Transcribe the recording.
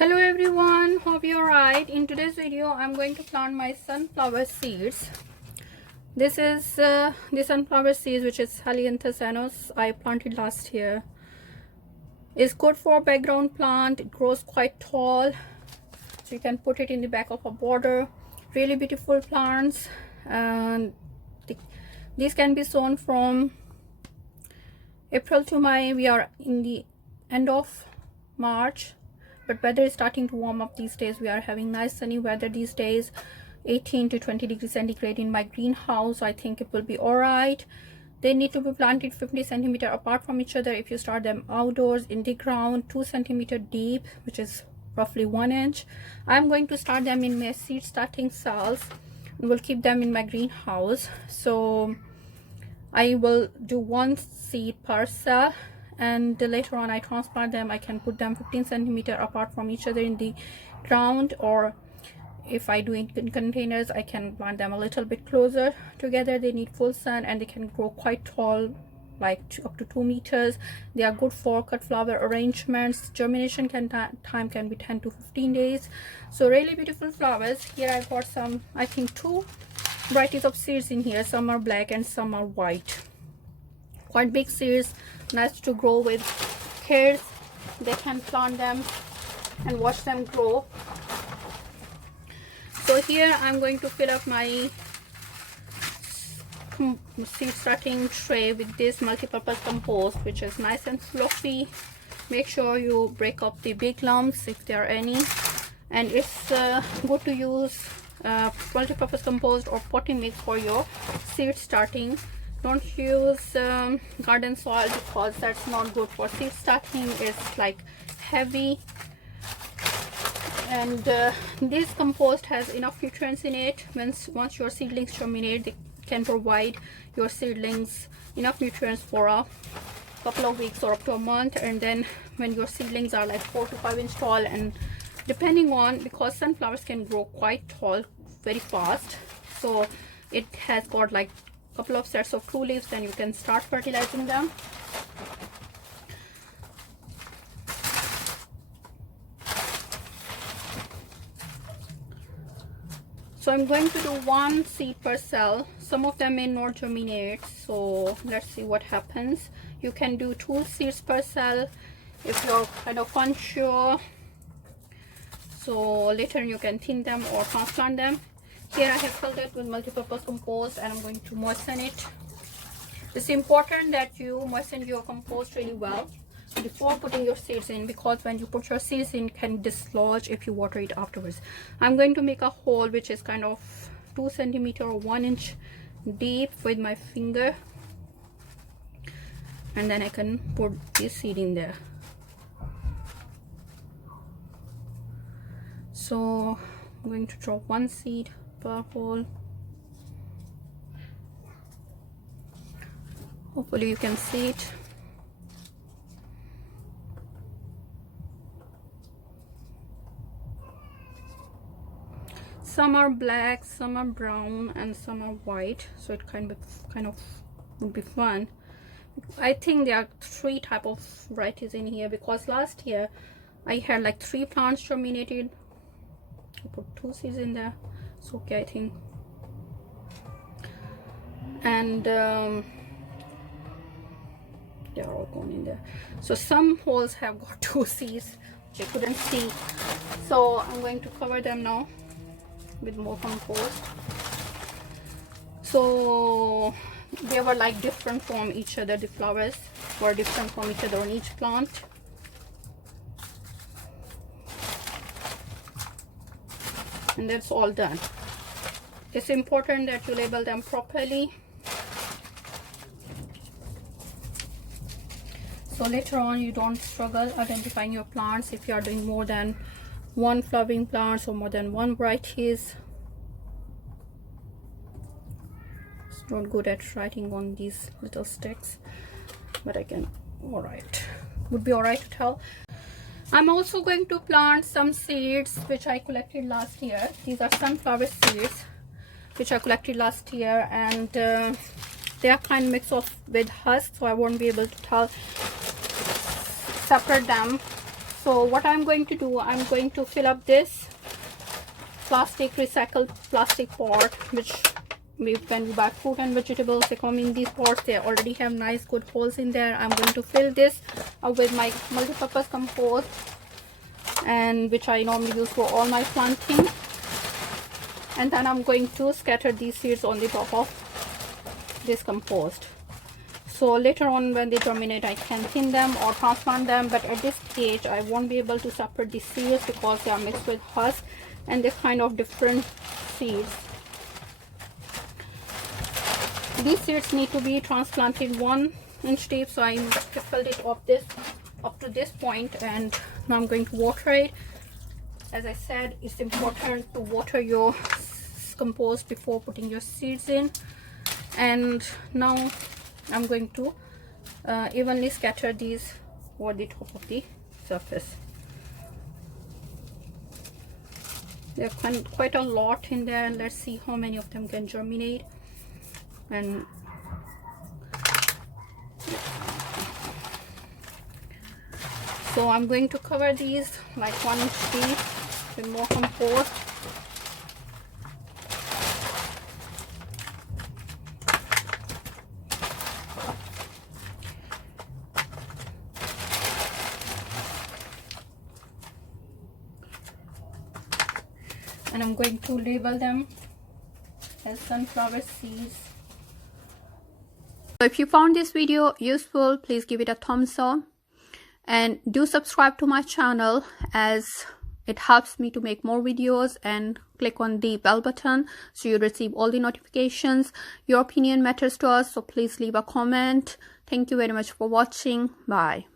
Hello everyone, hope you're right. In today's video I'm going to plant my sunflower seeds. This is the sunflower seeds, which is Helianthus. I planted last year. It's good for background plant. It grows quite tall, so you can put it in the back of a border. Really beautiful plants, and these can be sown from April to May. We are in the end of March, but weather is starting to warm up these days. We are having nice sunny weather these days, 18 to 20 degrees centigrade in my greenhouse. I think it will be all right. They need to be planted 50 centimeter apart from each other. If you start them outdoors in the ground, 2 centimeter deep, which is roughly 1 inch. I'm going to start them in my seed starting cells and will keep them in my greenhouse. So I will do 1 seed per cell, and later on I transplant them. I can put them 15 centimeter apart from each other in the ground, or if I do it in containers, I can plant them a little bit closer together. They need full sun and they can grow quite tall, like up to 2 meters. They are good for cut flower arrangements. Germination time can be 10 to 15 days. So really beautiful flowers. Here I've got some, I think 2 varieties of seeds in here. Some are black and some are white. Quite big seeds, nice to grow with kids. They can plant them and watch them grow. So here I'm going to fill up my seed starting tray with this multi-purpose compost, which is nice and fluffy. Make sure you break up the big lumps if there are any, and it's good to use multi-purpose compost or potting mix for your seed starting. Don't use garden soil, because that's not good for seed starting. It's like heavy, and this compost has enough nutrients in it. Once your seedlings germinate, they can provide your seedlings enough nutrients for a couple of weeks or up to a month. And then when your seedlings are like 4 to 5 inch tall, and depending on, because sunflowers can grow quite tall very fast, so it has got like couple of sets of 2 leaves, then you can start fertilizing them. So I'm going to do 1 seed per cell. Some of them may not germinate, so let's see what happens. You can do 2 seeds per cell if you're kind of unsure, so later you can thin them or transplant them. Here I have filled it with multi-purpose compost, and I'm going to moisten it. It's important that you moisten your compost really well before putting your seeds in, because when you put your seeds in, it can dislodge if you water it afterwards. I'm going to make a hole which is kind of 2 centimeter or 1 inch deep with my finger, and then I can put this seed in there. So I'm going to drop 1 seed per hole. Hopefully you can see it. Some are black, some are brown, and some are white, so it kind of would be fun. I think there are 3 type of varieties in here, because last year I had like 3 plants germinated. I put 2 seeds in there. It's okay, I think. And they're all gone in there. So some holes have got 2 seeds which I couldn't see, so I'm going to cover them now with more compost. So they were like different from each other. The flowers were different from each other on each plant. And that's all done. It's important that you label them properly, so later on you don't struggle identifying your plants if you are doing more than 1 flowering plants or more than 1 varieties. It's not good at writing on these little sticks, but I can, alright, would be alright to tell. I'm also going to plant some seeds which I collected last year. These are sunflower seeds which I collected last year, and they are kind of mixed with husk, so I won't be able to separate them So what I'm going to do, I'm going to fill up this recycled plastic pot, which when you buy fruit and vegetables, they come in these pots. They already have nice good holes in there. I'm going to fill this with my multi-purpose compost, and which I normally use for all my planting. And then I'm going to scatter these seeds on the top of this compost. So later on when they germinate, I can thin them or transplant them, but at this stage I won't be able to separate the seeds because they are mixed with husk and they're kind of different seeds. These seeds need to be transplanted 1 inch deep, so I filled it up to this point, and now I'm going to water it. As I said, it's important to water your compost before putting your seeds in. And now I'm going to evenly scatter these over the top of the surface. There are quite a lot in there, and let's see how many of them can germinate. And so I'm going to cover these like 1 inch deep with more compost. And I'm going to label them as sunflower seeds. So if you found this video useful, please give it a thumbs up and do subscribe to my channel, as it helps me to make more videos, and click on the bell button so you receive all the notifications. Your opinion matters to us, so please leave a comment. Thank you very much for watching. Bye.